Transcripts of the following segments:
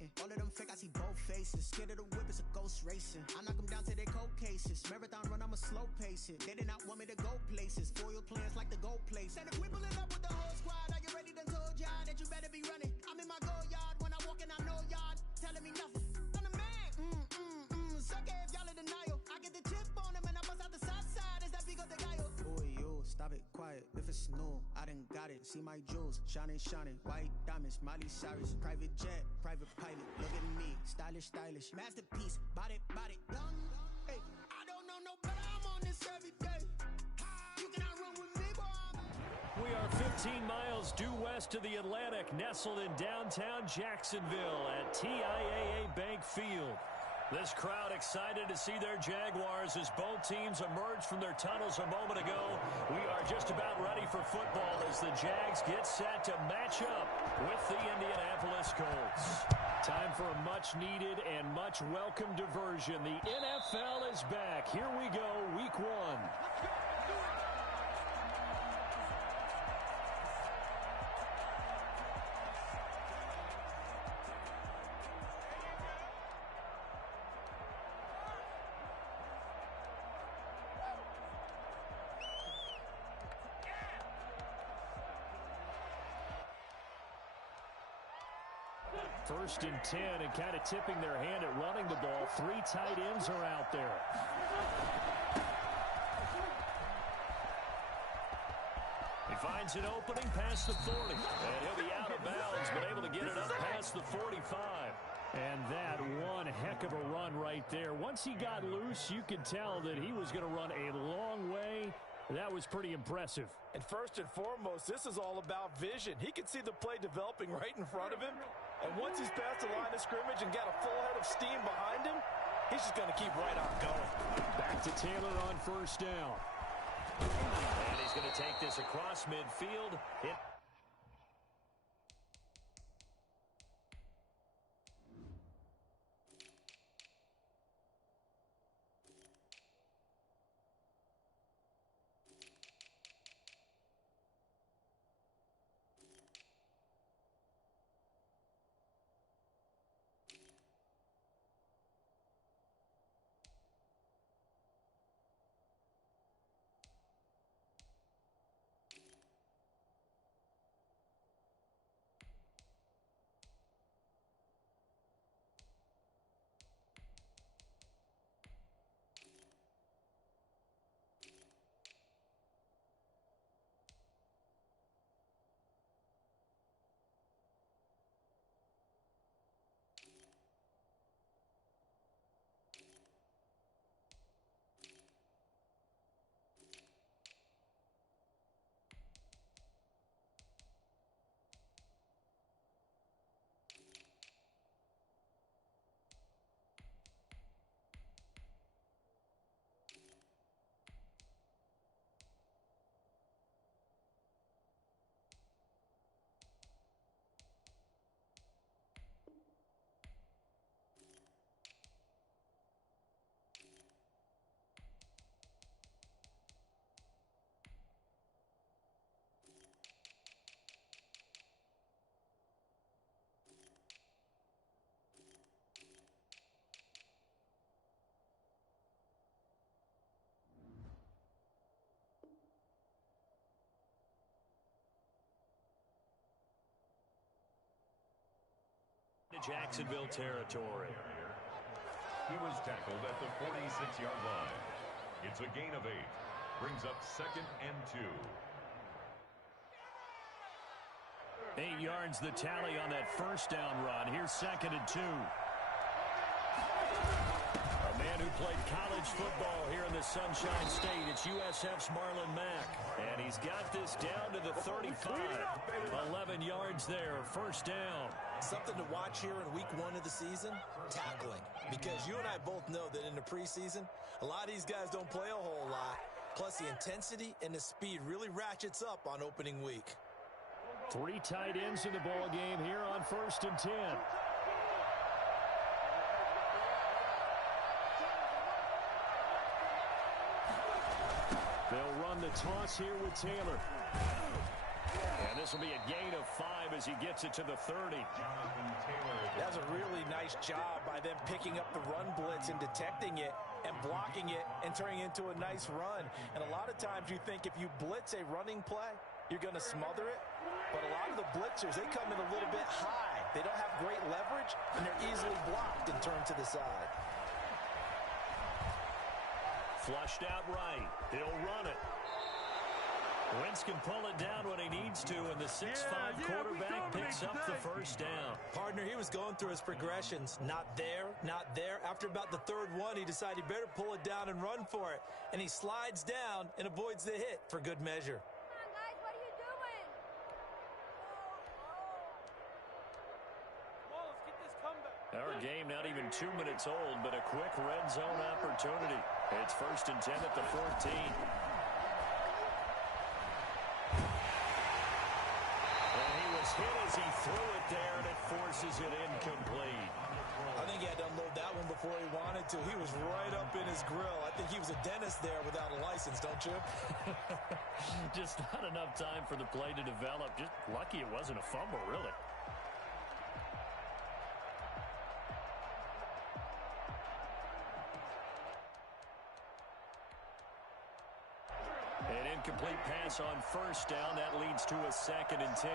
hating. All of them fake, I see both faces. Scared of the whip, it's a ghost racing. I knock them down to their cold cases. Marathon run, I'ma slow pace it. They did not want me to go places. Foil plans like the gold place. And if we pulling up with the whole squad, are you ready? Done told y'all that you better be running. I'm in my go yard. When I walk in, I know y'all telling me nothing. I'm the man. Suck it if y'all in denial. I get the chip on them and I bust out the south side. Is that big of the guy? Boy, yo, stop it, quiet. If it's new, I done got it. See my jewels, shining. White diamonds, Miley Cyrus. Private jet, private pilot. Look at me, stylish. Masterpiece, body, young. Hey, I don't know no better. I'm on this every day. You cannot run with me, boy. We are 15 miles due west of the Atlantic, nestled in downtown Jacksonville at TIAA Bank Field. This crowd excited to see their Jaguars as both teams emerge from their tunnels a moment ago. We are just about ready for football as the Jags get set to match up with the Indianapolis Colts. Time for a much-needed and much-welcome diversion. The NFL is back. Here we go, Week 1. First and 10, and kind of tipping their hand at running the ball. 3 tight ends are out there. He finds an opening past the 40. And he'll be out of bounds, but able to get it up past the 45. And that one heck of a run right there. Once he got loose, you could tell that he was going to run a long way. That was pretty impressive. And first and foremost, this is all about vision. He could see the play developing right in front of him. And once he's past the line of scrimmage and got a full head of steam behind him, he's just going to keep right on going. Back to Taylor on first down. And he's going to take this across midfield. To Jacksonville territory. He was tackled at the 46-yard line. It's a gain of 8. Brings up 2nd and 2. 8 yards the tally on that first down run. Here's 2nd and 2. A man who played college football here in the Sunshine State. It's USF's Marlon Mack. And he's got this down to the 35. 11 yards there, first down. Something to watch here in week 1 of the season, tackling. Because you and I both know that in the preseason, a lot of these guys don't play a whole lot. Plus the intensity and the speed really ratchets up on opening week. 3 tight ends in the ball game here on 1st and 10. They'll run the toss here with Taylor. And this will be a gain of 5 as he gets it to the 30. That's a really nice job by them picking up the run blitz and detecting it and blocking it and turning it into a nice run. And a lot of times you think if you blitz a running play, you're going to smother it. But a lot of the blitzers, they come in a little bit high. They don't have great leverage, and they're easily blocked and turned to the side. Flushed out right. He'll run it. Wentz can pull it down when he needs to, and the 6'5" quarterback picks up the first down. Partner, he was going through his progressions. Not there, not there. After about the third one, he decided he better pull it down and run for it. And he slides down and avoids the hit for good measure. Come on, guys, what are you doing? Come on, let's get this comeback. Our game not even 2 minutes old, but a quick red zone opportunity. It's 1st and 10 at the 14. Hit as he threw it there, and it forces it incomplete. I think he had to unload that one before he wanted to. He was right up in his grill. I think he was a dentist there without a license, don't you? Just not enough time for the play to develop. Just lucky it wasn't a fumble, really. An incomplete pass on 1st down. That leads to a 2nd and 10.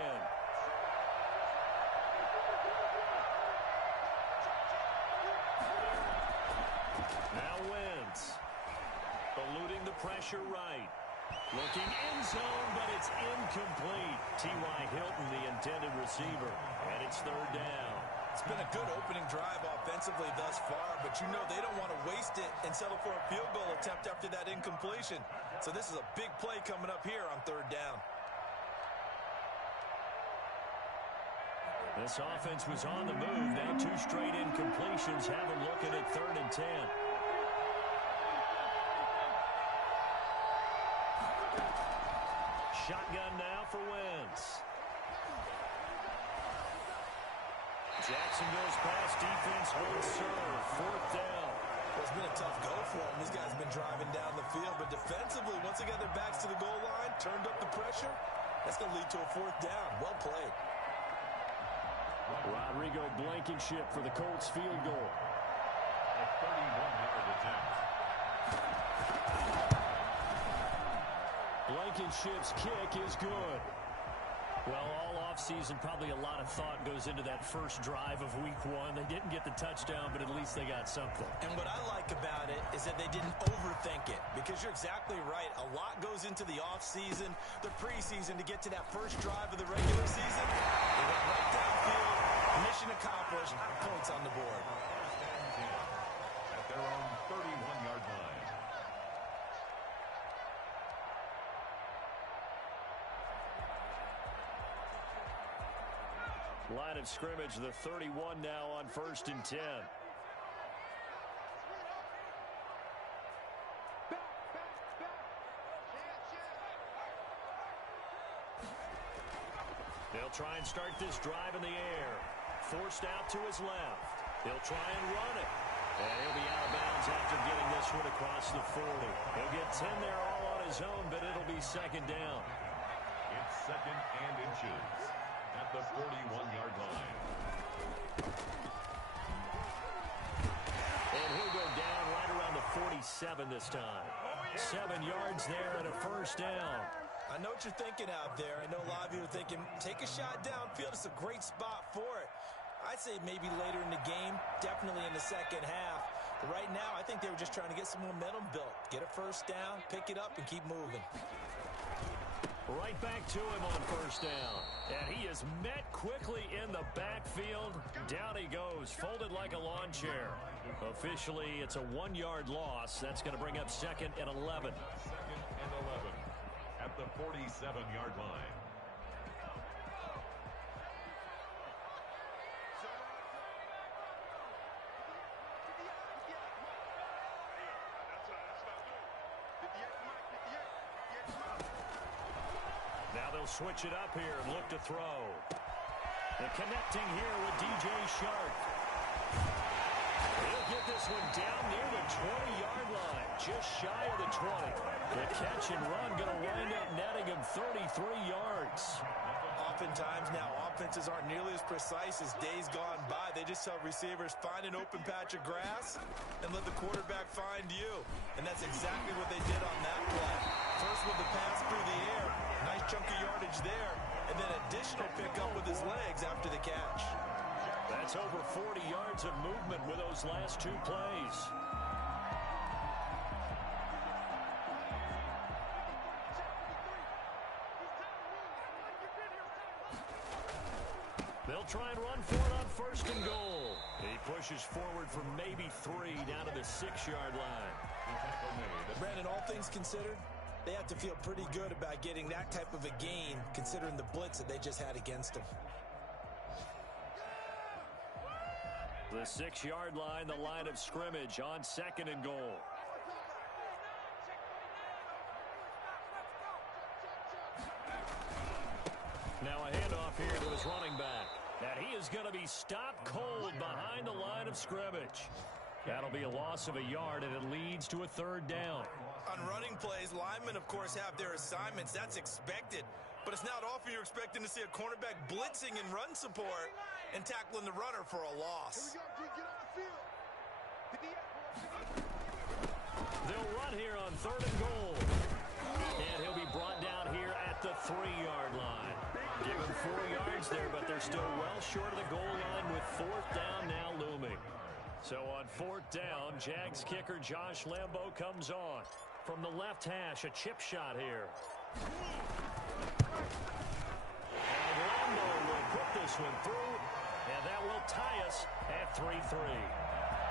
Eluding the pressure right. Looking end zone, but it's incomplete. T.Y. Hilton, the intended receiver. And it's 3rd down. It's been a good opening drive offensively thus far, but you know they don't want to waste it and settle for a field goal attempt after that incompletion. So this is a big play coming up here on 3rd down. This offense was on the move. Now 2 straight incompletions have them looking at 3rd and 10. Shotgun now for Wentz. Jacksonville's pass defense holds serve. 4th down. It's been a tough go for him. These guys have been driving down the field, but defensively, once they got their backs to the goal line, turned up the pressure, that's going to lead to a 4th down. Well played. Rodrigo Blankenship for the Colts field goal. A 31-yard attempt. Blankenship's kick is good. Well, all offseason, probably a lot of thought goes into that first drive of week 1. They didn't get the touchdown, but at least they got something. And what I like about it is that they didn't overthink it, because you're exactly right. A lot goes into the offseason, the preseason, to get to that first drive of the regular season. They went right downfield, mission accomplished, points on the board. At their own 31-yard line. Line of scrimmage, the 31 now on 1st and 10. They'll try and start this drive in the air. Forced out to his left. They'll try and run it. And he'll be out of bounds after getting this one across the 40. He'll get 10 there all on his own, but it'll be 2nd down. It's 2nd and inches at the 41-yard line. And he'll go down right around the 47 this time. 7 yards there and a 1st down. I know what you're thinking out there. I know a lot of you are thinking, take a shot downfield. It's a great spot for it. I'd say maybe later in the game, definitely in the 2nd half. But right now, I think they were just trying to get some momentum built. Get a 1st down, pick it up, and keep moving. Right back to him on 1st down. And he is met quickly in the backfield. Down he goes, folded like a lawn chair. Officially, it's a 1-yard loss. That's going to bring up 2nd and 11. 2nd and 11 at the 47-yard line. Now they'll switch it up here and look to throw. And connecting here with DJ Shark. He'll get this one down near the 20-yard line, just shy of the 20. The catch and run going to wind up netting him 33 yards. Oftentimes now, offenses aren't nearly as precise as days gone by. They just tell receivers, find an open patch of grass and let the quarterback find you. And that's exactly what they did on that play. First with the pass through the air, nice chunk of yardage there, and then additional pickup with his legs after the catch. That's over 40 yards of movement with those last two plays. They'll try and run for it on first and goal. He pushes forward for maybe 3 down to the 6-yard line. Brandon, all things considered, they have to feel pretty good about getting that type of a gain considering the blitz that they just had against them. The 6-yard line, the line of scrimmage on second and goal. Now a handoff here to his running back. And he is going to be stopped cold behind the line of scrimmage. That'll be a loss of a yard, and it leads to a third down. On running plays, linemen, of course, have their assignments. That's expected. But it's not often you're expecting to see a cornerback blitzing in run support and tackling the runner for a loss. They'll run here on third and goal. And he'll be brought down here at the 3-yard line. Give him 4 yards there, but they're still well short of the goal line with fourth down now looming. So on fourth down, Jags kicker Josh Lambo comes on. From the left hash, a chip shot here. And Lambo will put this one through, and that will tie us at 3-3.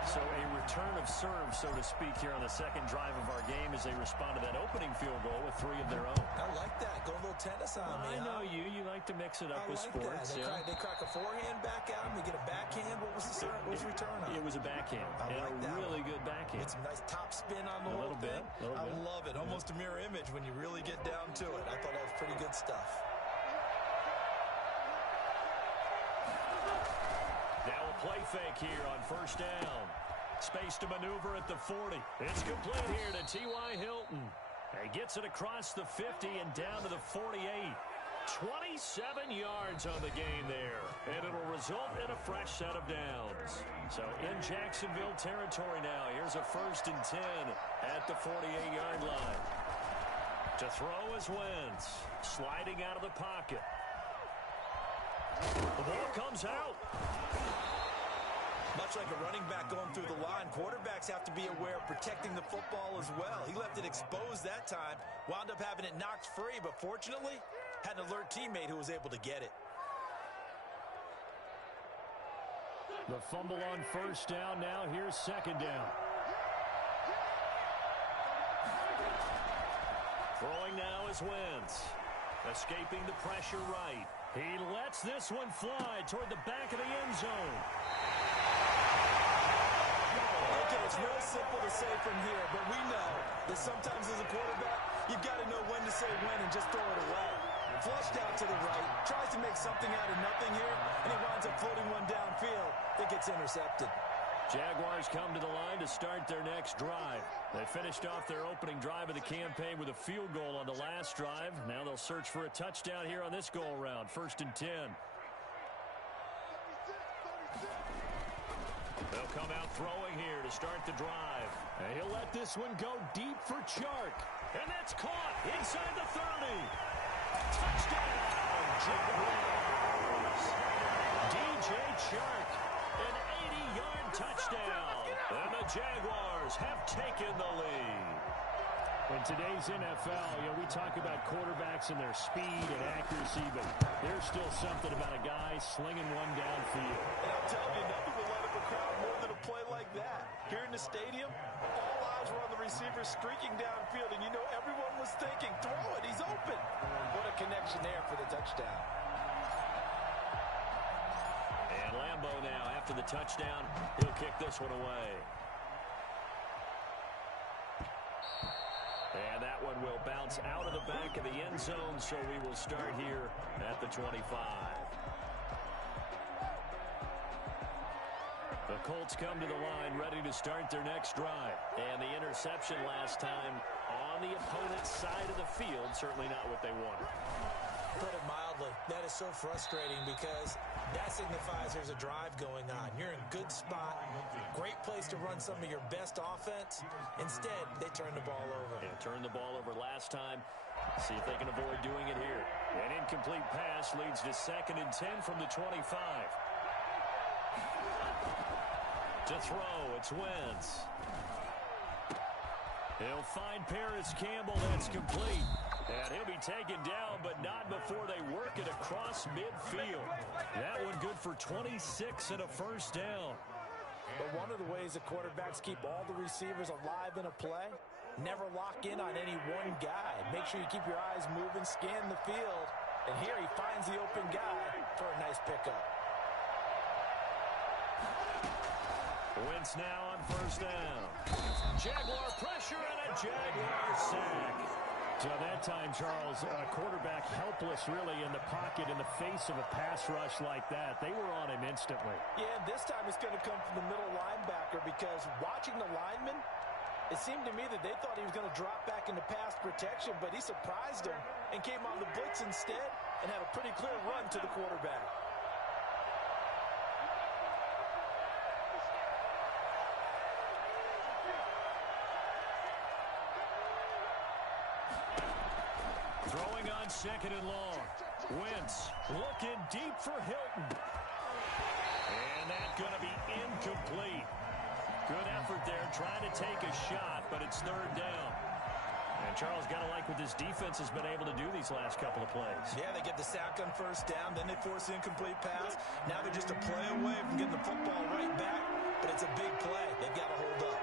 So a return of serve, so to speak, here on the second drive of our game as they respond to that opening field goal with 3 of their own. I like that. Go a little tennis on me. I know you. You like to mix it up with sports. That. They crack a forehand back out and we get a backhand. What was the return on? It was a backhand. I like that. Really good backhand. Get some nice top spin on the whole thing. I love it. Almost a mirror image when you really get down to it. I thought that was pretty good stuff. Now a play fake here on first down. Space to maneuver at the 40. It's complete here to T.Y. Hilton. He gets it across the 50 and down to the 48. 27 yards on the game there. And it'll result in a fresh set of downs. So in Jacksonville territory now. Here's a 1st and 10 at the 48-yard line. To throw is Wentz. Sliding out of the pocket. The ball comes out. Much like a running back going through the line, quarterbacks have to be aware of protecting the football as well. He left it exposed that time, wound up having it knocked free, but fortunately, had an alert teammate who was able to get it. The fumble on first down. Now here's second down. Throwing now is Wentz. Escaping the pressure right. He lets this one fly toward the back of the end zone. Okay, it's real simple to say from here, but we know that sometimes as a quarterback, you've got to know when to say when and just throw it away. Flushed out to the right, tries to make something out of nothing here, and he winds up floating one downfield that gets intercepted. Jaguars come to the line to start their next drive. They finished off their opening drive of the campaign with a field goal on the last drive. Now they'll search for a touchdown here on this go-around. 1st and 10. They'll come out throwing here to start the drive. And he'll let this one go deep for Chark. And that's caught inside the 30. Touchdown, Jaguars. DJ Chark, an 80-yard touchdown. And the Jaguars have taken the lead. In today's NFL, we talk about quarterbacks and their speed and accuracy, but there's still something about a guy slinging one downfield. And I'm telling you, nothing will light up a crowd more than a play like that. Here in the stadium, all eyes were on the receiver streaking downfield, and you know everyone was thinking, throw it, he's open. What a connection there for the touchdown. And Lambo now, after the touchdown, he'll kick this one away. And that one will bounce out of the back of the end zone, so we will start here at the 25. The Colts come to the line ready to start their next drive. And the interception last time on the opponent's side of the field, certainly not what they wanted. Put it mildly, that is so frustrating because that signifies there's a drive going on. You're in a good spot, great place to run some of your best offense. Instead, they turn the ball over. Yeah, turned the ball over last time. See if they can avoid doing it here. An incomplete pass leads to 2nd and 10 from the 25. To throw, it's Wentz. He'll find Paris Campbell. That's complete. And he'll be taken down, but not before they work it across midfield. That one good for 26 and a first down. But one of the ways that quarterbacks keep all the receivers alive in a play, never lock in on any one guy. Make sure you keep your eyes moving, scan the field. And here he finds the open guy for a nice pickup. Wentz now on first down. Jaguar pressure and a Jaguar sack. So that time, Charles, quarterback helpless really in the pocket in the face of a pass rush like that. They were on him instantly. Yeah, and this time it's going to come from the middle linebacker because watching the lineman, it seemed to me that they thought he was going to drop back into pass protection, but he surprised him and came on the blitz instead and had a pretty clear run to the quarterback. Throwing on 2nd and long. Wentz looking deep for Hilton. And that's going to be incomplete. Good effort there, trying to take a shot, but it's 3rd down. And Charles, got to like what this defense has been able to do these last couple of plays. Yeah, they get the sack on first down, then they force the incomplete pass. Now they're just a play away from getting the football right back, but it's a big play. They've got to hold up.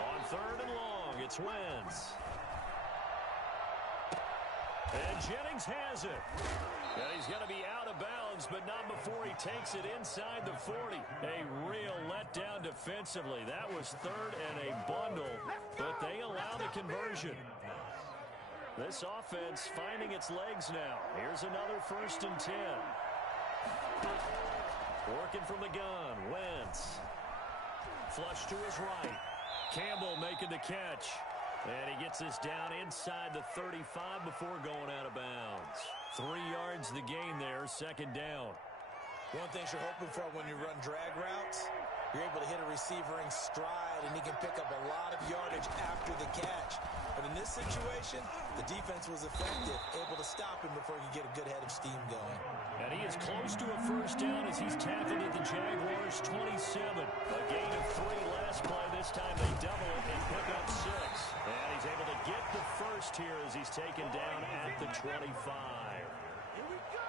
On 3rd and long, it's Wentz. And Jennings has it. And he's going to be out of bounds, but not before he takes it inside the 40. A real letdown defensively. That was 3rd and a bundle, but they allow the conversion. This offense finding its legs now. Here's another 1st and 10. Working from the gun, Wentz. Flush to his right. Campbell making the catch. And he gets this down inside the 35 before going out of bounds. 3 yards the gain there, 2nd down. One thing you're hoping for when you run drag routes, you're able to hit a receiver in stride, and he can pick up a lot of yardage after the catch. But in this situation, the defense was effective, able to stop him before he could get a good head of steam going. And he is close to a first down as he's tackled at the Jaguars' 27. A gain of 3 last play. This time they double it and pick up 6. And he's able to get the first here as he's taken down at the 25.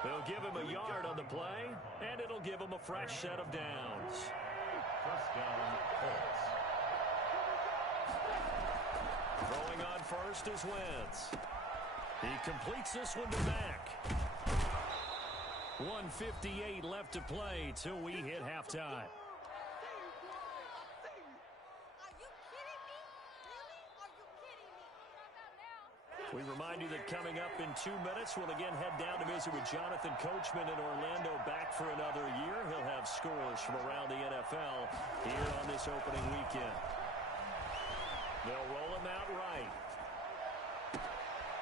They'll give him a yard on the play, and it'll give him a fresh set of downs. First down, Colts. Throwing on first is Wentz. He completes this one to Mack. 1:58 left to play till we hit halftime. We remind you that coming up in 2 minutes, we'll again head down to visit with Jonathan Coachman in Orlando, back for another year. He'll have scores from around the NFL here on this opening weekend. They'll roll him out right.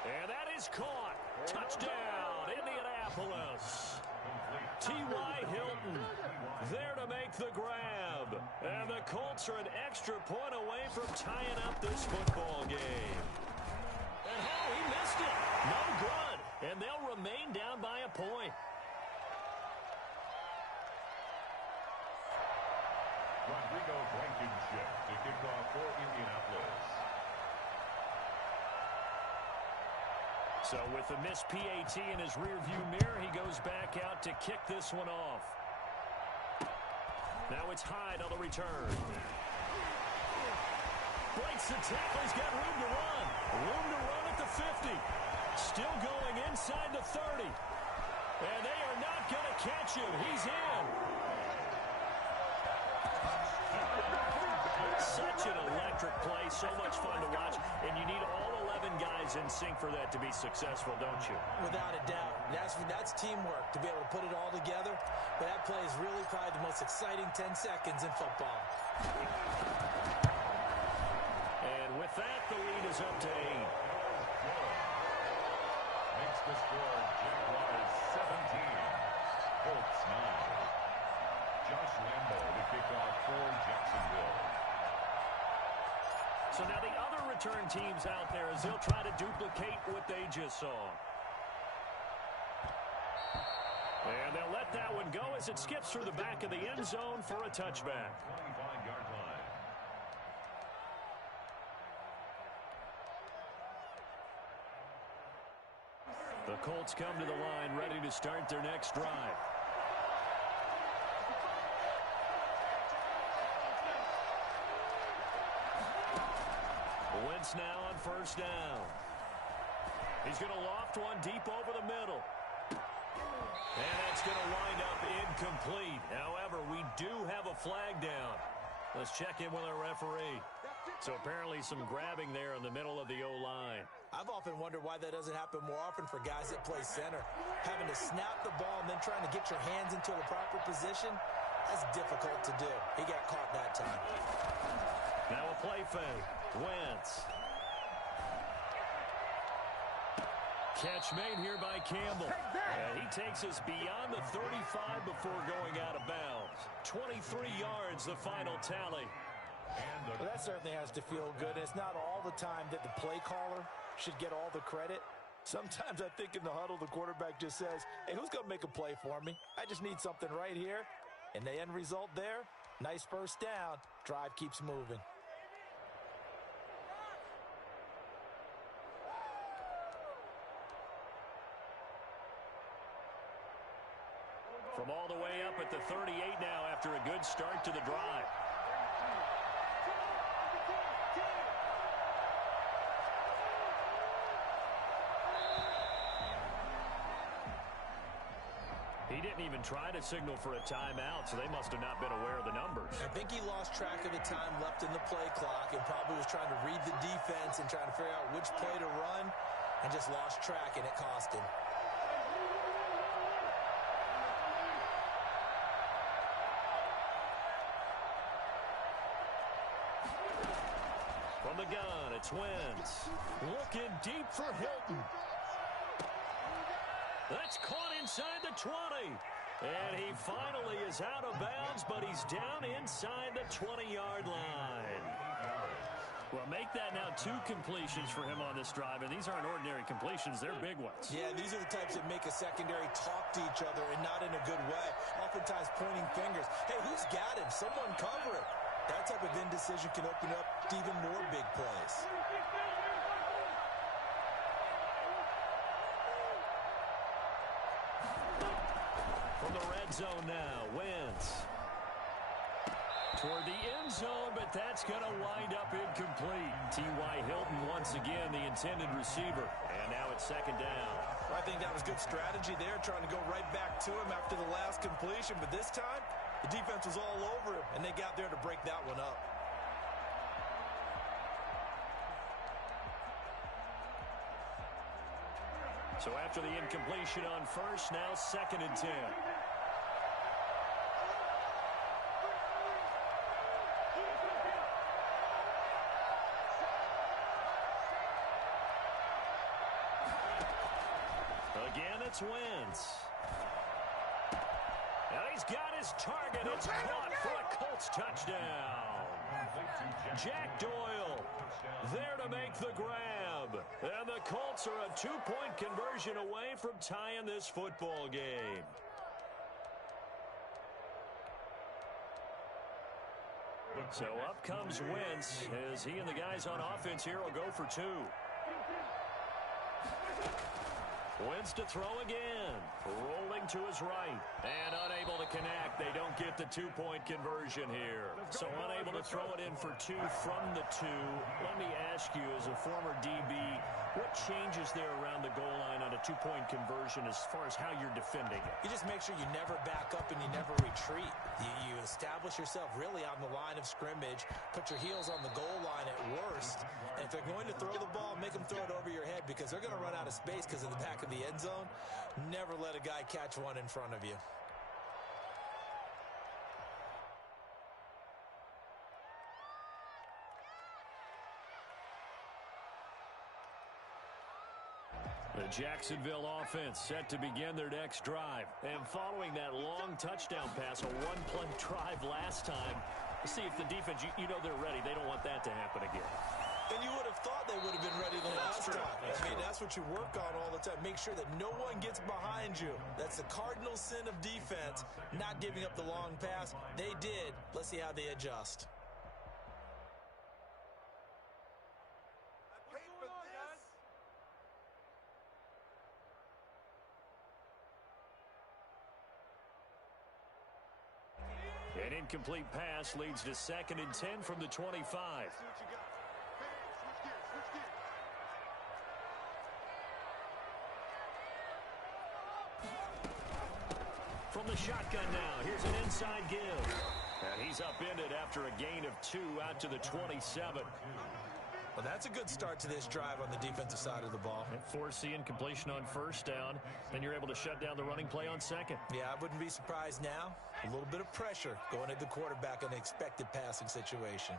And that is caught. Touchdown, Indianapolis. T.Y. Hilton there to make the grab. And the Colts are an extra point away from tying up this football game. And oh, he missed it. No good. And they'll remain down by a point. Rodrigo Blankenship to kick off for Indianapolis. So with the missed PAT in his rearview mirror, he goes back out to kick this one off. Now it's Hyde on the return. Breaks the tackle. He's got room to run. Room to run at the 50. Still going inside the 30. And they are not going to catch him. He's in. Such an electric play, so much fun to watch, and you need all 11 guys in sync for that to be successful, don't you? Without a doubt. That's teamwork to be able to put it all together. But that play is really probably the most exciting 10 seconds in football. And with that, the lead is up to 8. Makes the score Jaguars 17, Colts 9. Josh Lambo to kick off for Jacksonville. So now the other return teams out there as they'll try to duplicate what they just saw. And they'll let that one go as it skips through the back of the end zone for a touchback. 25-yard line. The Colts come to the line ready to start their next drive. Wentz now on first down. He's going to loft one deep over the middle. And it's going to wind up incomplete. However, we do have a flag down. Let's check in with our referee. So apparently some grabbing there in the middle of the O-line. I've often wondered why that doesn't happen more often for guys that play center. Having to snap the ball and then trying to get your hands into the proper position, that's difficult to do. He got caught that time. Now a play fake. Wentz. Catch made here by Campbell. And he takes us beyond the 35 before going out of bounds. 23 yards, the final tally. Well, that certainly has to feel good. It's not all the time that the play caller should get all the credit. Sometimes I think in the huddle, the quarterback just says, hey, who's going to make a play for me? I just need something right here. And the end result there, nice first down. Drive keeps moving. From all the way up at the 38 now after a good start to the drive. He didn't even try to signal for a timeout, so they must have not been aware of the numbers. I think he lost track of the time left in the play clock and probably was trying to read the defense and trying to figure out which play to run and just lost track, and it cost him. From the gun, it's Wentz. Looking deep for Hilton. That's caught inside the 20. And he finally is out of bounds, but he's down inside the 20-yard line. Well, make that now 2 completions for him on this drive, and these aren't ordinary completions. They're big ones. Yeah, these are the types that make a secondary talk to each other and not in a good way. Oftentimes pointing fingers. Hey, who's got him? Someone cover it. That type of indecision can open up to even more big plays. From the red zone now, Wentz. Toward the end zone, but that's going to wind up incomplete. T.Y. Hilton once again the intended receiver. And now it's second down. Well, I think that was good strategy there, trying to go right back to him after the last completion. But this time, the defense was all over him, and they got there to break that one up. So after the incompletion on first, now second and 10. Again, it's Wentz. And he's got his target. It's caught for a Colts touchdown. Jack Doyle there to make the grab. And the Colts are a 2-point conversion away from tying this football game. So up comes Wentz as he and the guys on offense here will go for 2. Wins to throw again. Rolling to his right. And unable to connect. They don't get the two-point conversion here. So unable to throw it in for two from the two. Let me ask you, as a former DB, what changes there around the goal line on a two-point conversion as far as how you're defending it? You just make sure you never back up and you never retreat. You establish yourself really on the line of scrimmage, put your heels on the goal line at worst, and if they're going to throw the ball, make them throw it over your head because they're going to run out of space because of the back of the end zone. Never let a guy catch one in front of you. The Jacksonville offense set to begin their next drive. And following that long touchdown pass, a one-play drive last time, see if the defense, you know they're ready. They don't want that to happen again. And you would have thought they would have been ready the last time. That's what you work on all the time. Make sure that no one gets behind you. That's the cardinal sin of defense, not giving up the long pass. They did. Let's see how they adjust. An incomplete pass leads to 2nd and 10 from the 25. From the shotgun now, here's an inside give. And he's upended after a gain of 2 out to the 27. Well, that's a good start to this drive on the defensive side of the ball. And force the incompletion on first down. Then you're able to shut down the running play on second. Yeah, I wouldn't be surprised now. A little bit of pressure going at the quarterback in an expected passing situation.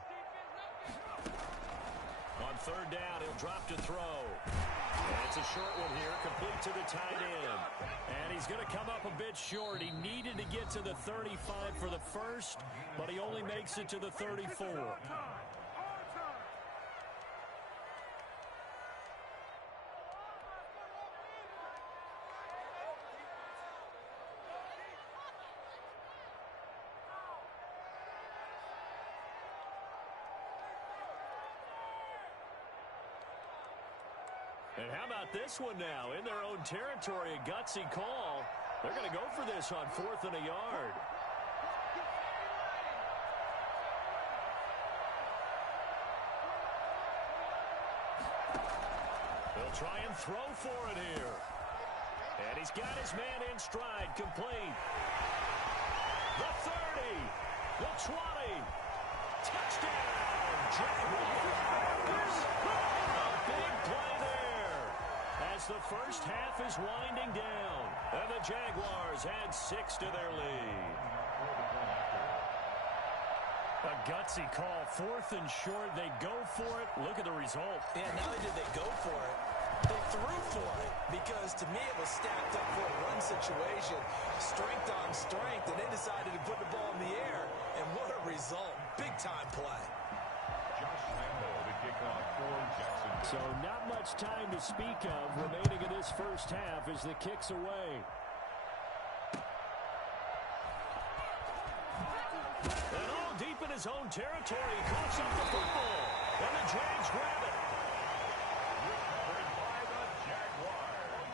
On third down, he'll drop to throw. And it's a short one here, complete to the tight end. And he's going to come up a bit short. He needed to get to the 35 for the first, but he only makes it to the 34. And how about this one now? In their own territory, a gutsy call. They're going to go for this on 4th and a yard. They'll try and throw for it here. And he's got his man in stride, complete. The 30, the 20. Touchdown, Jaguars! A big play there as the first half is winding down. And the Jaguars add 6 to their lead. A gutsy call, 4th and short. They go for it. Look at the result. Yeah, not only did they go for it, they threw for it because to me it was stacked up for a run situation, strength on strength, and they decided to put the ball in the air. And what a result. Big-time play. Josh Lambo, the kickoff for Jacksonville. So not much time to speak of remaining in this first half as the kick's away. And all deep in his own territory, he coughs up the football. And the Jags grab it. Recovered by the Jaguars.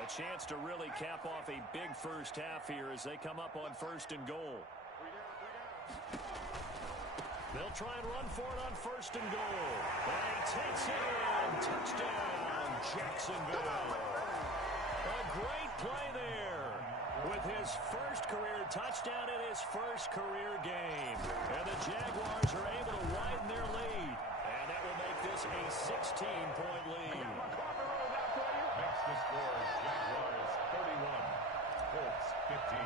A chance to really cap off a big first half here as they come up on 1st and goal. They'll try and run for it on 1st and goal. And he takes it in. Touchdown, Jacksonville. A great play there with his first career touchdown in his first career game. And the Jaguars are able to widen their lead. And that will make this a 16-point lead. Makes the score Jaguars 31, Colts 15.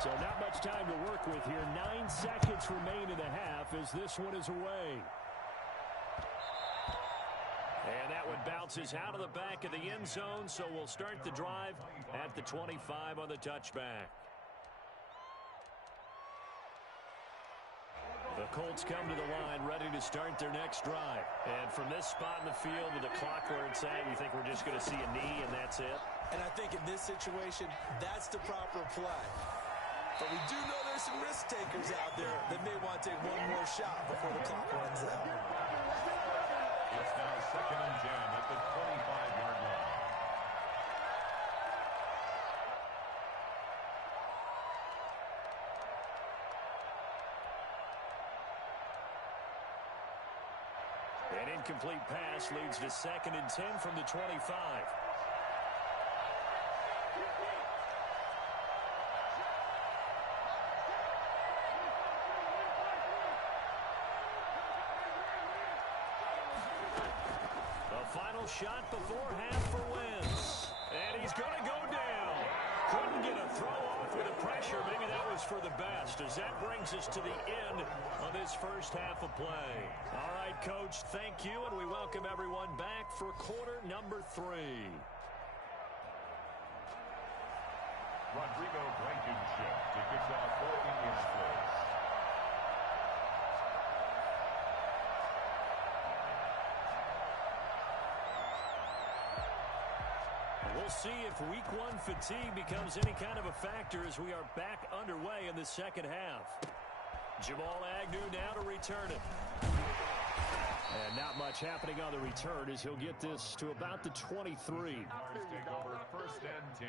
So not much time to work with here. 9 seconds remain in the half as this one is away. And that one bounces out of the back of the end zone, so we'll start the drive at the 25 on the touchback. The Colts come to the line ready to start their next drive. And from this spot in the field with the clock where it's at, you think we're just going to see a knee and that's it? And I think in this situation, that's the proper play. But we do know there's some risk takers out there that may want to take one more shot before the clock runs out. It's now 2nd and 10 at the 25-yard line. An incomplete pass leads to 2nd and 10 from the 25. Final shot before half for Wentz. And he's going to go down. Couldn't get a throw off with the pressure. Maybe that was for the best, as that brings us to the end of this first half of play. All right, Coach, thank you, and we welcome everyone back for quarter number 3. Rodrigo Blankenship to kick off for Indianapolis. We'll see if week 1 fatigue becomes any kind of a factor as we are back underway in the second half. Jamal Agnew now to return it. And not much happening on the return as he'll get this to about the 23. Jaguars take over 1st and 10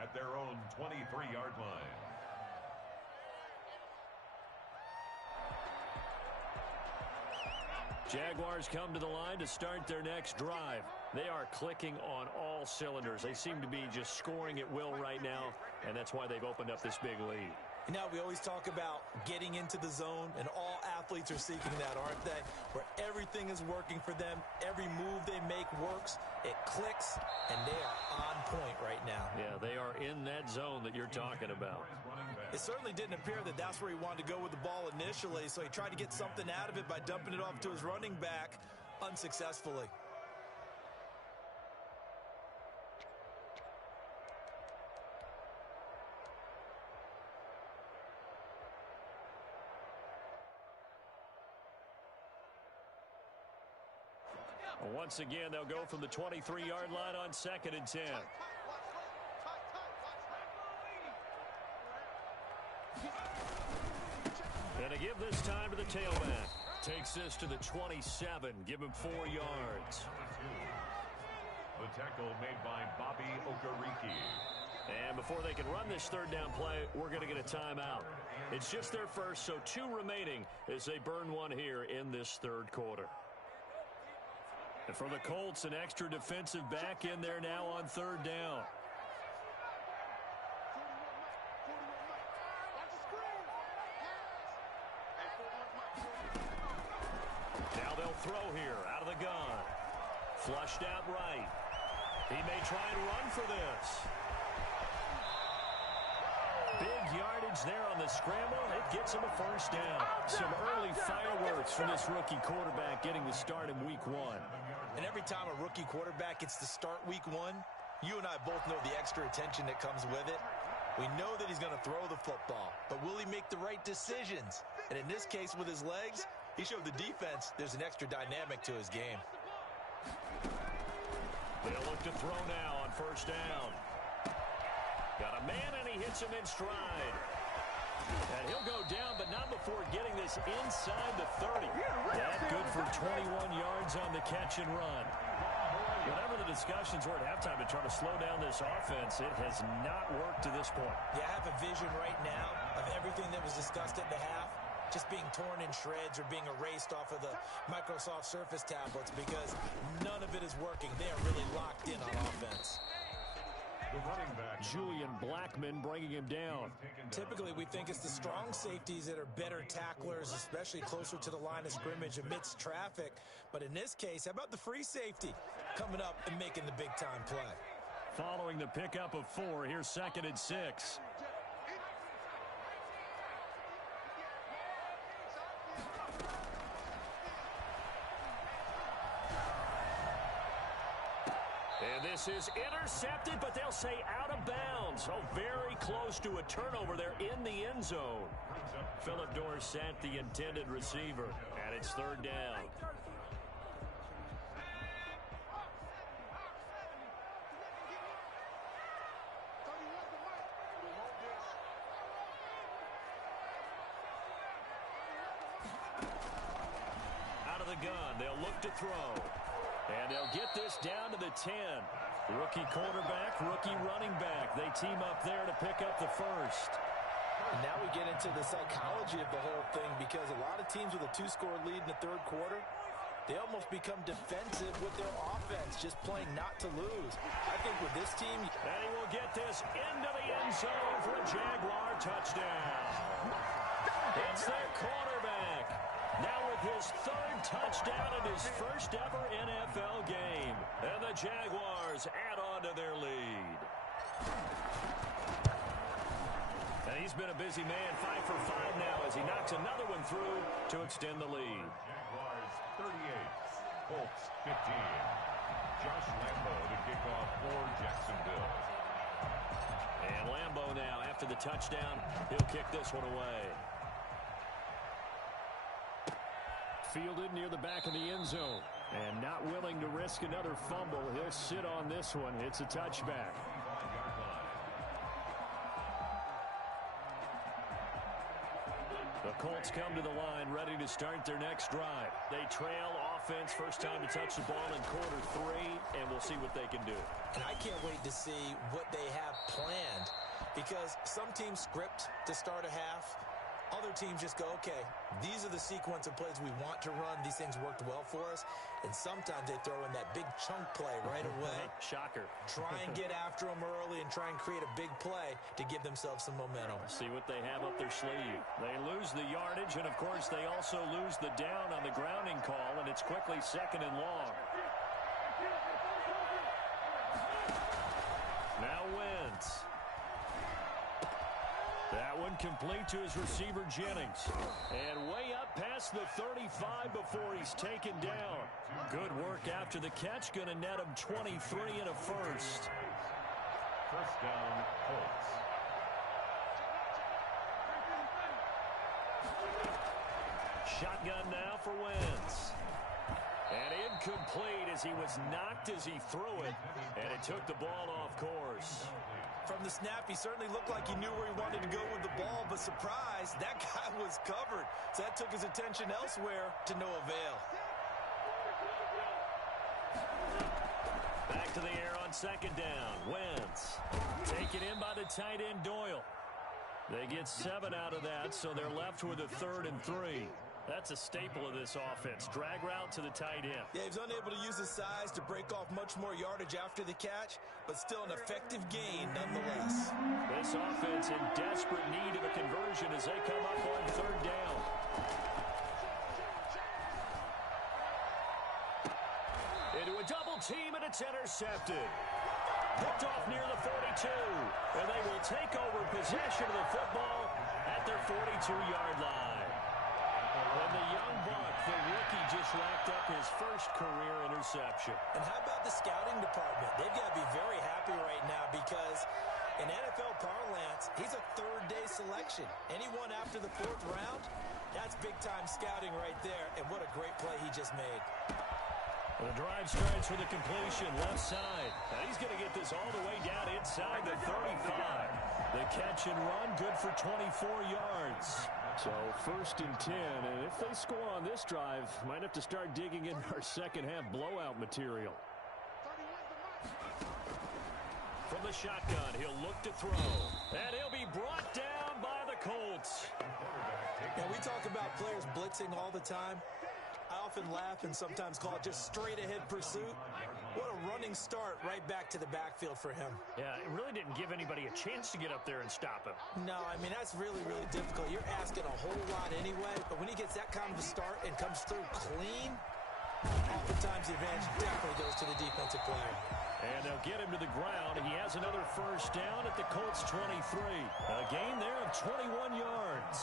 at their own 23-yard line. Jaguars come to the line to start their next drive. They are clicking on all cylinders. They seem to be just scoring at will right now, and that's why they've opened up this big lead. Now, we always talk about getting into the zone, and all athletes are seeking that, aren't they? Where everything is working for them, every move they make works, it clicks, and they are on point right now. Yeah, they are in that zone that you're talking about. It certainly didn't appear that that's where he wanted to go with the ball initially, so he tried to get something out of it by dumping it off to his running back unsuccessfully. Once again, they'll go from the 23-yard line on 2nd and 10. And to give this time to the tailback. Takes this to the 27. Give him 4 yards. The tackle made by Bobby Okereke. And before they can run this 3rd down play, we're going to get a timeout. It's just their first, so 2 remaining as they burn one here in this 3rd quarter. And for the Colts, an extra defensive back in there now on 3rd down. Now they'll throw here out of the gun. Flushed out right. He may try and run for this. Big yardage there on the scramble. It gets him a 1st down. Some early fireworks from this rookie quarterback getting the start in week 1. And every time a rookie quarterback gets to start week 1, you and I both know the extra attention that comes with it. We know that he's going to throw the football, but will he make the right decisions? And in this case, with his legs, he showed the defense there's an extra dynamic to his game. They'll look to throw now on 1st down. Got a man, and he hits him in stride. And he'll go down, but not before getting this inside the 30. That good for 21 yards on the catch and run. Whatever the discussions were at halftime to try to slow down this offense, it has not worked to this point. Yeah, I have a vision right now of everything that was discussed at the half just being torn in shreds or being erased off of the Microsoft Surface tablets because none of it is working. They are really locked in on offense. The running back, Julian Blackmon, bringing him down. Typically, we think it's the strong safeties that are better tacklers, especially closer to the line of scrimmage amidst traffic. But in this case, how about the free safety coming up and making the big-time play? Following the pickup of 4, here's 2nd and 6. And this is intercepted, but they'll say out of bounds. Oh, very close to a turnover there in the end zone. Philip Dorsett, the intended receiver, and it's 3rd down. Out of the gun, they'll look to throw. And they'll get this down to the 10. Rookie quarterback, rookie running back. They team up there to pick up the first. And now we get into the psychology of the whole thing, because a lot of teams with a 2-score lead in the third quarter, they almost become defensive with their offense, just playing not to lose. I think with this team... And he will get this into the end zone for a Jaguar touchdown. It's their quarterback. Now with his third touchdown in his first ever NFL game. And the Jaguars add on to their lead. And he's been a busy man, 5 for 5 now as he knocks another one through to extend the lead. Jaguars 38, Colts 15. Josh Lambo to kick off for Jacksonville. And Lambo now, after the touchdown, he'll kick this one away. Fielded near the back of the end zone. And not willing to risk another fumble. He'll sit on this one. It's a touchback. The Colts come to the line, ready to start their next drive. They trail offense, first time to touch the ball in quarter 3, and we'll see what they can do. And I can't wait to see what they have planned, because some teams script to start a half. Other teams just go, okay, these are the sequence of plays we want to run. These things worked well for us. And sometimes they throw in that big chunk play right away. Shocker. Try and get after them early and try and create a big play to give themselves some momentum. See what they have up their sleeve. They lose the yardage, and, of course, they also lose the down on the grounding call, and it's quickly 2nd and long. Now Wentz. That one complete to his receiver, Jennings. And way up past the 35 before he's taken down. Good work after the catch. Going to net him 23 and a first. First down, Colts. Shotgun now for Wentz. And incomplete as he was knocked as he threw it. And it took the ball off course. From the snap, he certainly looked like he knew where he wanted to go with the ball, but surprise, that guy was covered. So that took his attention elsewhere to no avail. Back to the air on 2nd down. Wentz. Taken in by the tight end, Doyle. They get 7 out of that, so they're left with a 3rd and 3. That's a staple of this offense. Drag route to the tight end. Yeah, he's unable to use his size to break off much more yardage after the catch, but still an effective gain nonetheless. This offense in desperate need of a conversion as they come up on 3rd down. Into a double team, and it's intercepted. Picked off near the 42, and they will take over possession of the football at their 42-yard line. And the young buck, the rookie, just racked up his first career interception. And how about the scouting department? They've got to be very happy right now, because in NFL parlance, he's a 3rd-day selection. Anyone after the 4th round, that's big-time scouting right there. And what a great play he just made. The drive starts with a completion left side. Now he's going to get this all the way down inside the 35. The catch and run, good for 24 yards. So 1st and 10, and if they score on this drive, might have to start digging in our second-half blowout material. From the shotgun, he'll look to throw, and he'll be brought down by the Colts. Now, we talk about players blitzing all the time. I often laugh and sometimes call it just straight-ahead pursuit. What a running start right back to the backfield for him. Yeah, it really didn't give anybody a chance to get up there and stop him. No, I mean, that's really, really difficult. You're asking a whole lot anyway, but when he gets that kind of a start and comes through clean, oftentimes the advantage definitely goes to the defensive player. And they'll get him to the ground. He has another first down at the Colts 23. A gain there of 21 yards.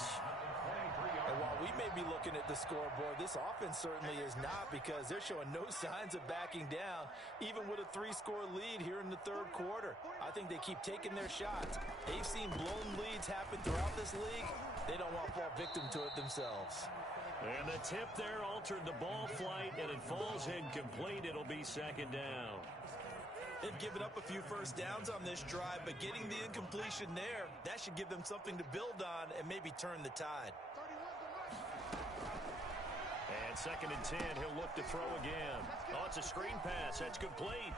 And while we may be looking at the scoreboard, this offense certainly is not, because they're showing no signs of backing down, even with a 3-score lead here in the 3rd quarter. I think they keep taking their shots. They've seen blown leads happen throughout this league. They don't want to fall victim to it themselves. And the tip there altered the ball flight, and it falls incomplete. It'll be 2nd down. They've given up a few first downs on this drive, but getting the incompletion there, that should give them something to build on and maybe turn the tide. And 2nd and 10, he'll look to throw again. Oh, it's a screen pass. That's complete.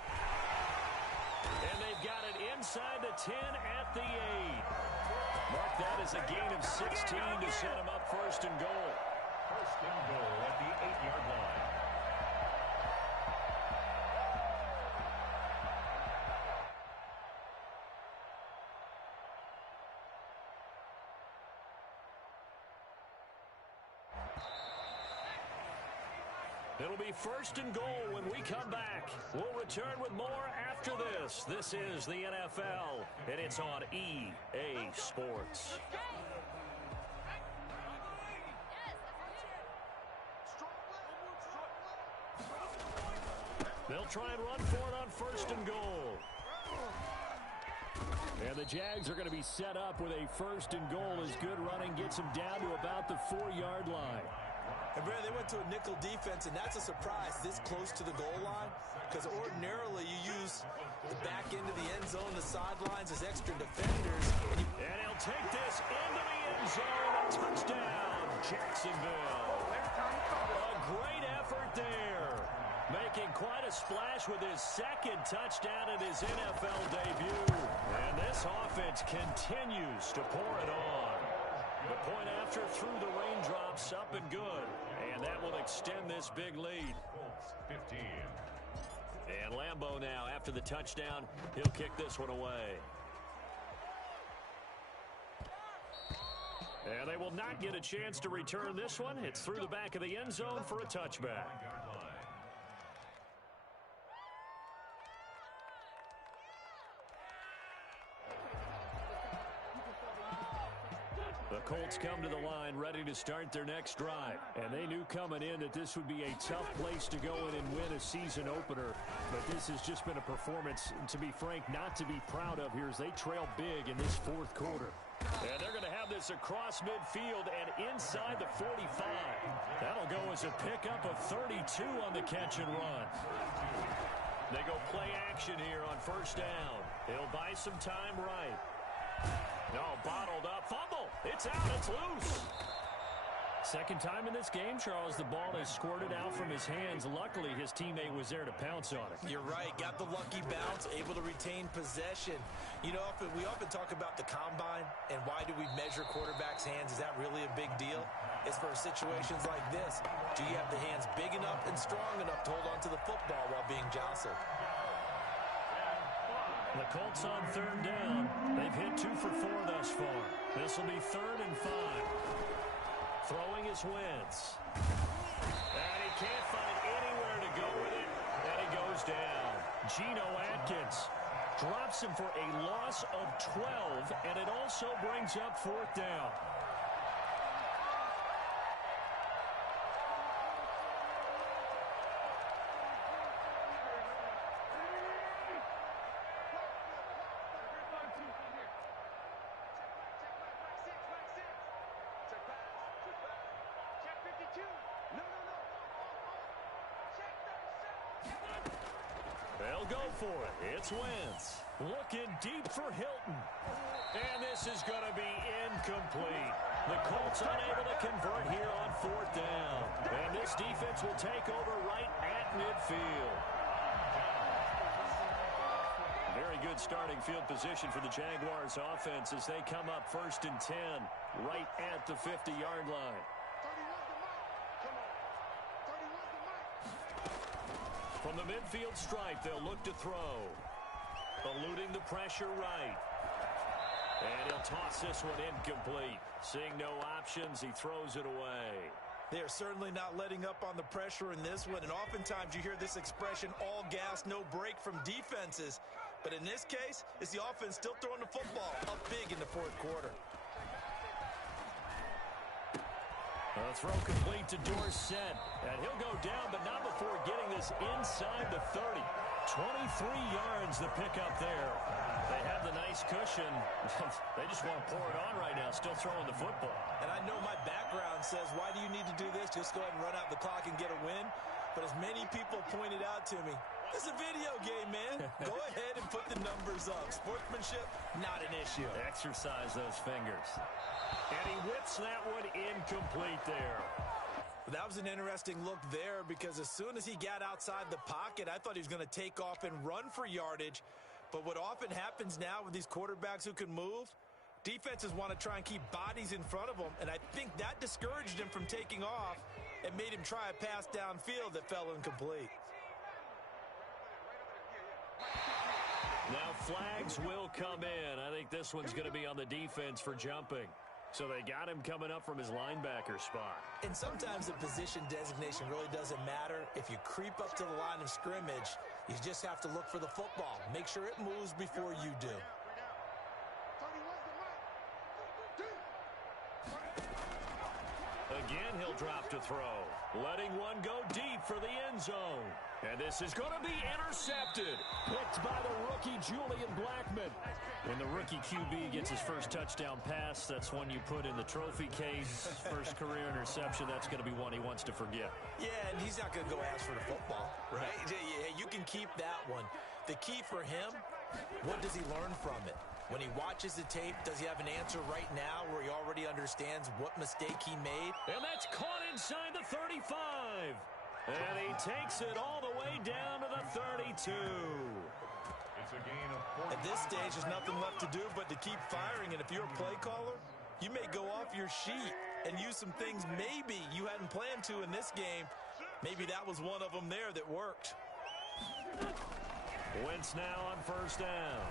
And they've got it inside the 10 at the 8. Mark that as a gain of 16 to set him up 1st and goal. 1st and goal at the 8-yard line. It'll be 1st and goal when we come back. We'll return with more after this. This is the NFL, and it's on EA Sports. They'll try and run for it on 1st and goal. And the Jags are going to be set up with a 1st and goal as good running gets them down to about the 4-yard line. And Brad, they went to a nickel defense, and that's a surprise this close to the goal line, because ordinarily you use the back end of the end zone, the sidelines as extra defenders. And he'll take this into the end zone. A touchdown, Jacksonville. A great effort there. Making quite a splash with his 2nd touchdown in his NFL debut. And this offense continues to pour it on. The point after through the raindrops, up and good. And that will extend this big lead. 15. And Lambeau now, after the touchdown, he'll kick this one away. And they will not get a chance to return this one. It's through the back of the end zone for a touchback. The Colts come to the line ready to start their next drive. And they knew coming in that this would be a tough place to go in and win a season opener. But this has just been a performance, to be frank, not to be proud of here as they trail big in this 4th quarter. And they're going to have this across midfield and inside the 45. That'll go as a pickup of 32 on the catch and run. They go play action here on 1st down. He'll buy some time right. No, bottled up. Fumble. It's out. It's loose. 2nd time in this game, Charles, the ball has squirted out from his hands. Luckily, his teammate was there to pounce on it. You're right. Got the lucky bounce, able to retain possession. You know, we often talk about the combine and why do we measure quarterbacks' hands. Is that really a big deal? It's for situations like this. Do you have the hands big enough and strong enough to hold on to the football while being jostled? The Colts on 3rd down. They've hit 2 for 4 thus far. This will be 3rd and 5. Throwing is Wentz. And he can't find anywhere to go with it. And he goes down. Geno Atkins drops him for a loss of 12. And it also brings up 4th down. They'll go for it. It's Wentz. Looking deep for Hilton. And this is going to be incomplete. The Colts unable to convert here on 4th down. And this defense will take over right at midfield. Very good starting field position for the Jaguars offense as they come up 1st and 10 right at the 50-yard line. From the midfield stripe, they'll look to throw. Eluding the pressure right. And he'll toss this one incomplete. Seeing no options, he throws it away. They are certainly not letting up on the pressure in this one, and oftentimes you hear this expression, all gas, no break from defenses. But in this case, it's the offense still throwing the football up big in the 4th quarter. A throw complete to Dorsett. And he'll go down, but not before getting this inside the 30. 23 yards the pickup there. They have the nice cushion. They just want to pour it on right now, still throwing the football. And I know my background says, why do you need to do this? Just go ahead and run out the clock and get a win. But as many people pointed out to me, it's a video game, man. Go ahead and put the numbers up. Sportsmanship, not an issue. Exercise those fingers. And he whips that one incomplete there. That was an interesting look there because as soon as he got outside the pocket, I thought he was going to take off and run for yardage. But what often happens now with these quarterbacks who can move, defenses want to try and keep bodies in front of them, and I think that discouraged him from taking off and made him try a pass downfield that fell incomplete. Now flags will come in. I think this one's going to be on the defense for jumping. So they got him coming up from his linebacker spot. And sometimes the position designation really doesn't matter. If you creep up to the line of scrimmage, you just have to look for the football. Make sure it moves before you do. Again, he'll drop to throw. Letting one go deep for the end zone. And this is going to be intercepted. Picked by the rookie, Julian Blackmon. When the rookie QB gets his first touchdown pass, that's one you put in the trophy case. First career interception, that's going to be one he wants to forget. Yeah, and he's not going to go ask for the football, right? Yeah, you can keep that one. The key for him, what does he learn from it? When he watches the tape, does he have an answer right now where he already understands what mistake he made? And that's caught inside the 35. And he takes it all the way down to the 32. It's a gain of 4. At this stage, there's nothing left to do but to keep firing. And if you're a play caller, you may go off your sheet and use some things maybe you hadn't planned to in this game. Maybe that was one of them there that worked. Wentz now on first down.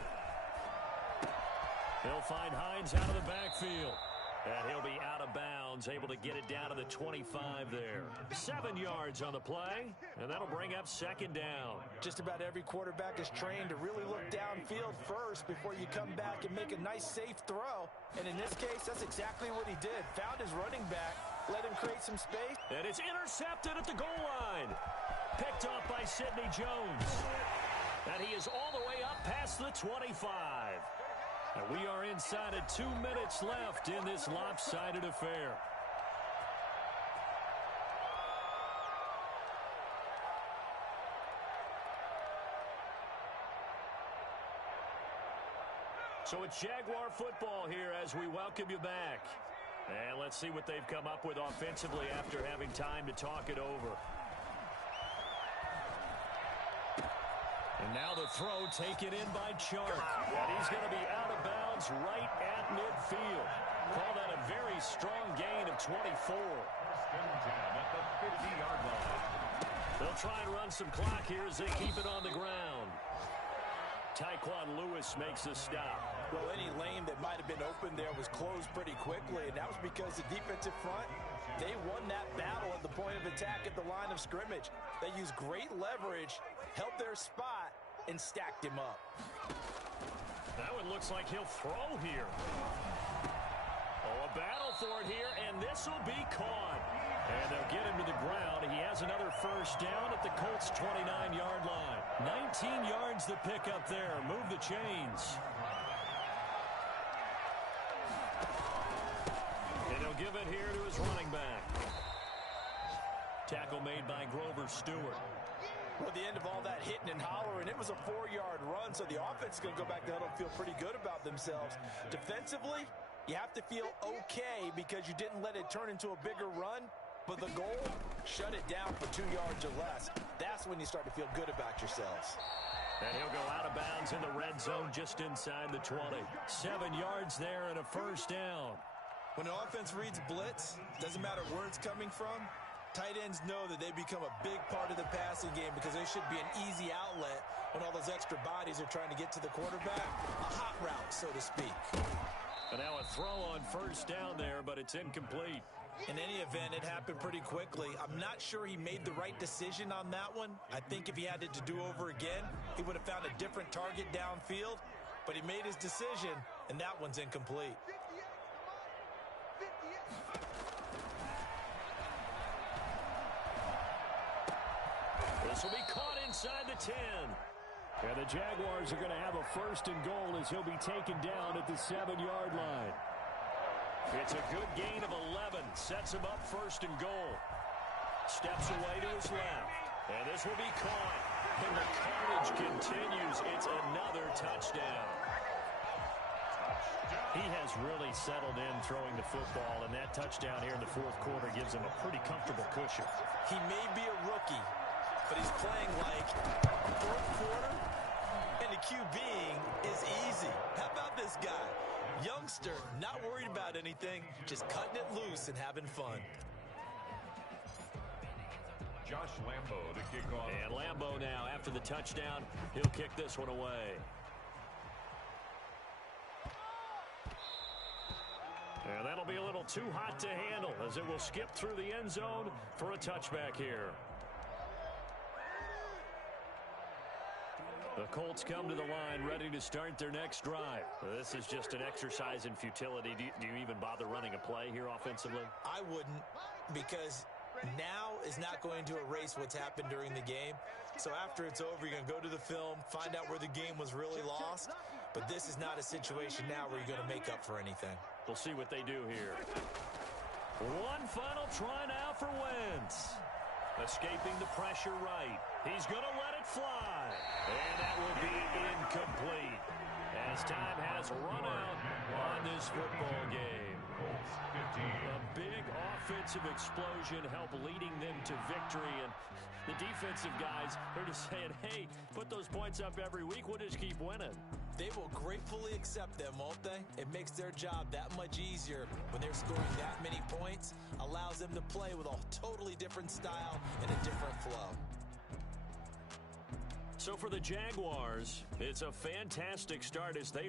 He'll find Hines out of the backfield. And he'll be out of bounds, able to get it down to the 25 there. 7 yards on the play, and that'll bring up second down. Just about every quarterback is trained to really look downfield first before you come back and make a nice, safe throw. And in this case, that's exactly what he did. Found his running back, let him create some space. And it's intercepted at the goal line. Picked up by Sidney Jones. And he is all the way up past the 25. And we are inside of 2 minutes left in this lopsided affair. So it's Jaguar football here as we welcome you back. And let's see what they've come up with offensively after having time to talk it over. And now the throw taken in by Chark. And he's going to be out of bounds right at midfield. Call that a very strong gain of 24. At the 50-yard line. They'll try and run some clock here as they keep it on the ground. Tyquan Lewis makes the stop. Well, any lane that might have been open there was closed pretty quickly, and that was because the defensive front, they won that battle at the point of attack at the line of scrimmage. They used great leverage, held their spot, and stacked him up. That one looks like he'll throw here. Oh, a battle for it here, and this will be caught. And they'll get him to the ground. He has another first down at the Colts' 29-yard line. 19 yards to pick up there. Move the chains. And he'll give it here to his running back. Tackle made by Grover Stewart. Well, at the end of all that hitting and hollering, it was a 4-yard run, so the offense is going to go back to huddle and feel pretty good about themselves. Defensively, you have to feel okay because you didn't let it turn into a bigger run, but the goal, shut it down for 2 yards or less. That's when you start to feel good about yourselves. And he'll go out of bounds in the red zone just inside the 20. 7 yards there and a first down. When an offense reads blitz, doesn't matter where it's coming from, tight ends know that they become a big part of the passing game because they should be an easy outlet when all those extra bodies are trying to get to the quarterback. A hot route, so to speak. And now a throw on first down there, but it's incomplete. In any event, it happened pretty quickly. I'm not sure he made the right decision on that one. I think if he had it to do over again, he would have found a different target downfield. But he made his decision, and that one's incomplete. This will be caught inside the 10. And the Jaguars are going to have a first and goal as he'll be taken down at the 7-yard line. It's a good gain of 11. Sets him up first and goal. Steps away to his left. And this will be caught. And the carnage continues. It's another touchdown. He has really settled in throwing the football, and that touchdown here in the fourth quarter gives him a pretty comfortable cushion. He may be a rookie, but he's playing like fourth quarter, and the QBing is easy. How about this guy? Youngster, not worried about anything, just cutting it loose and having fun. Josh Lambo to kick off. And Lambo now, after the touchdown, he'll kick this one away. And that'll be a little too hot to handle as it will skip through the end zone for a touchback here. The Colts come to the line ready to start their next drive. This is just an exercise in futility. Do you even bother running a play here offensively? I wouldn't, because now is not going to erase what's happened during the game. So after it's over, you're going to go to the film, find out where the game was really lost. But this is not a situation now where you're going to make up for anything. We'll see what they do here. One final try now for Wentz. Escaping the pressure right. He's going to let it fly. And that will be incomplete as time has run out on this football game. A big offensive explosion helped leading them to victory. And the defensive guys are just saying, hey, put those points up every week. We'll just keep winning. They will gratefully accept them, won't they? It makes their job that much easier when they're scoring that many points, allows them to play with a totally different style and a different flow. So for the Jaguars, it's a fantastic start as they